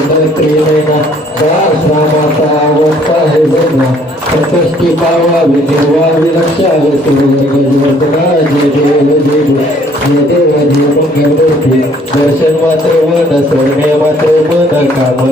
मंडळप्रियेन स्वामाचा अवस्था हे जन्म प्रकृष्टी पावावी निर्वा विलक्षावे तिरुवर्गजवंतराय जय देव देव जय देव देव मंगलमूर्ती दर्शन मात्र वन स्वर्णे मात्र मन काम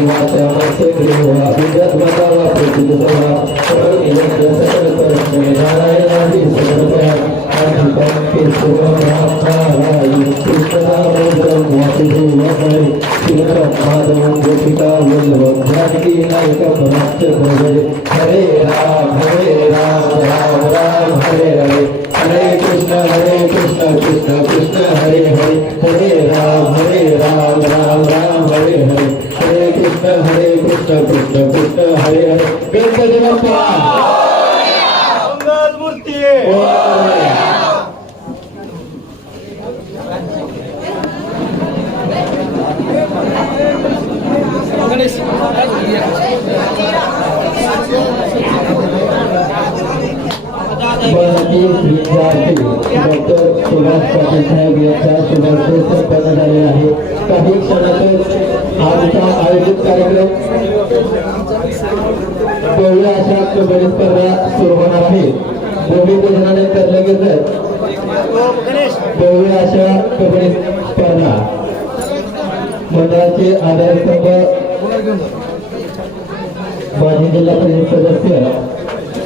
वाचा मासे हो अभिजात माता वापरू सभा सर्व यज्ञ सकल कर्म नारायण आदी सर्व आदि पंक्ति सुगम नारायण कृष्ण दामोदरम वासुदेव श्रीधरम माधवम गोपिका वल्लभम जानकी नायकम भक्त भजे हरे राम हरे हरे कृष्ण हरे कृष्ण कृष्ण हरे हरे. गणपती बाप्पा मंगलमूर्ती मराठी विद्यार्थी डॉक्टर सुभाष पाटील साहेब यांच्या झाले काही क्षणातच आयोजित कार्यक्रम भव्य अशा कबड्डी स्पर्धा सुरू होणार आहे. भूमिपूजनानंतर लगेचच भव्य अशा कबड्डी स्पर्धा मंडळाचे आधारस्तंभ माजी जिल्हा परिषद सदस्य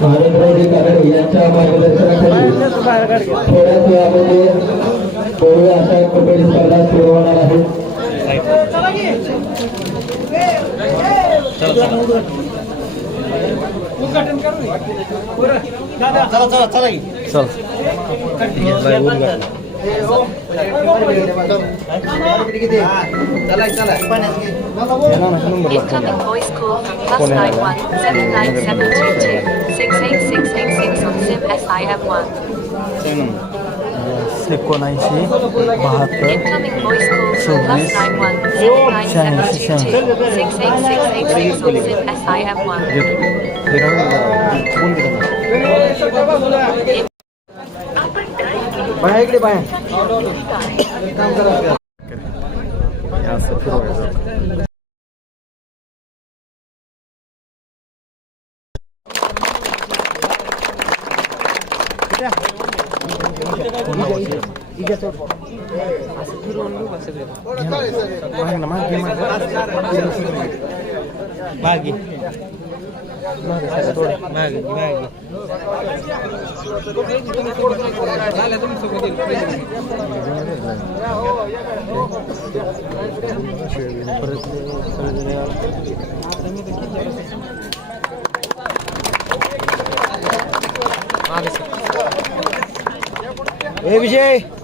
आनंदरावजी कानडे यांच्या मार्गदर्शनाखाली थोड्याच वेळामध्ये कोविड अशा कबड्डी स्पर्धा सुरू होणार आहे Incoming voice call from plus nine one seven nine seven two two six eight six eight six on SIM SIM one. एकोणऐंशी बहात्तर Incoming voice call from plus nine one seven nine seven two two six eight six eight six on SIM SIM1. बाया इकडे बाया असं फिरवायचं मागे ना, मागे, मागे. मागे मागे मागे ए विजय शिवायला बोल Incoming voice call from line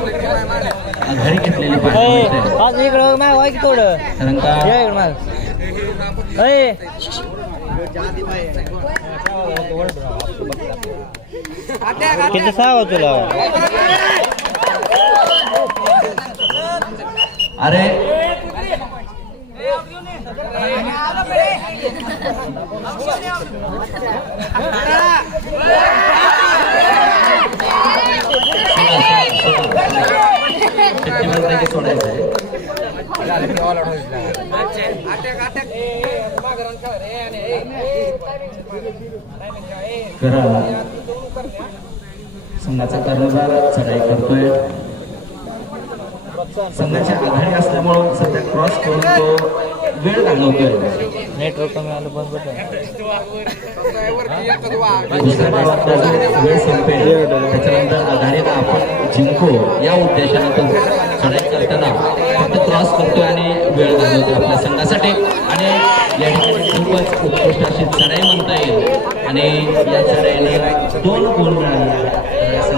घरी घेतलेली आज इकडं नाही वाईक थोडं कारण का इकडं माग अय किती सांगा तुला अरे. सोडायचं आहे संघाचा कर्णधार चढाई करतोय. संघाच्या आघाडी असल्यामुळं सध्या क्रॉस करून तो वेळ घालवतोय नेटवर्क कमी आलं बंद वेळ संपेल त्याच्यानंतर आघाडीला आपण जिंकू या उद्देशाने तो चढाई करताना फक्त क्रॉस करतोय आणि वेळ घालवतोय आपल्या संघासाठी आणि या ठिकाणी खूपच उत्कृष्ट अशी चढाई म्हणता येईल. आणि या चढाईला दोन गुण मिळाले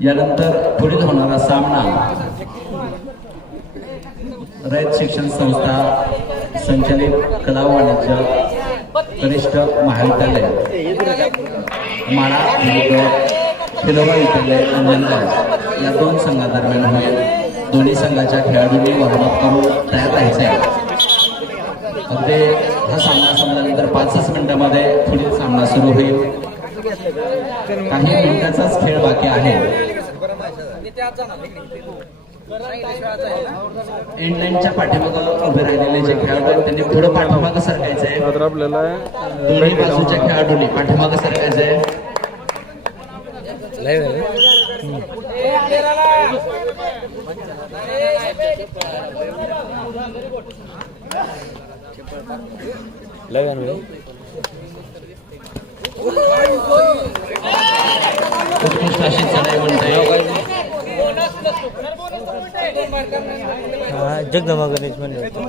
यानंतर पुढील होणारा सामना रयत शिक्षण संस्था संचलित कला वाणिज्य कनिष्ठ महाविद्यालय माळा फिलोबा विद्यालय अंजनगाव या दोन संघादरम्यान होईल दोन्ही संघाच्या खेळाडूंनी वॉर्मअप करून तयार राहायचे आहे. अगदी हा सामना संपल्यानंतर पाचच मिनिटांमध्ये पुढील सामना सुरू होईल. काही मिनिटाचाच खेळ बाकी आहे. एंडलाईनच्या पाठीमागं उभे राहिलेले जे खेळाडू आहेत, त्यांनी पुढे पाठीमागं सरकायचं आहे तर आपल्याला दोन्ही बाजूच्या खेळाडूंनी पाठीमागं सरकायचं आहे लगन भाई हा गणेश म्हणजे नाव.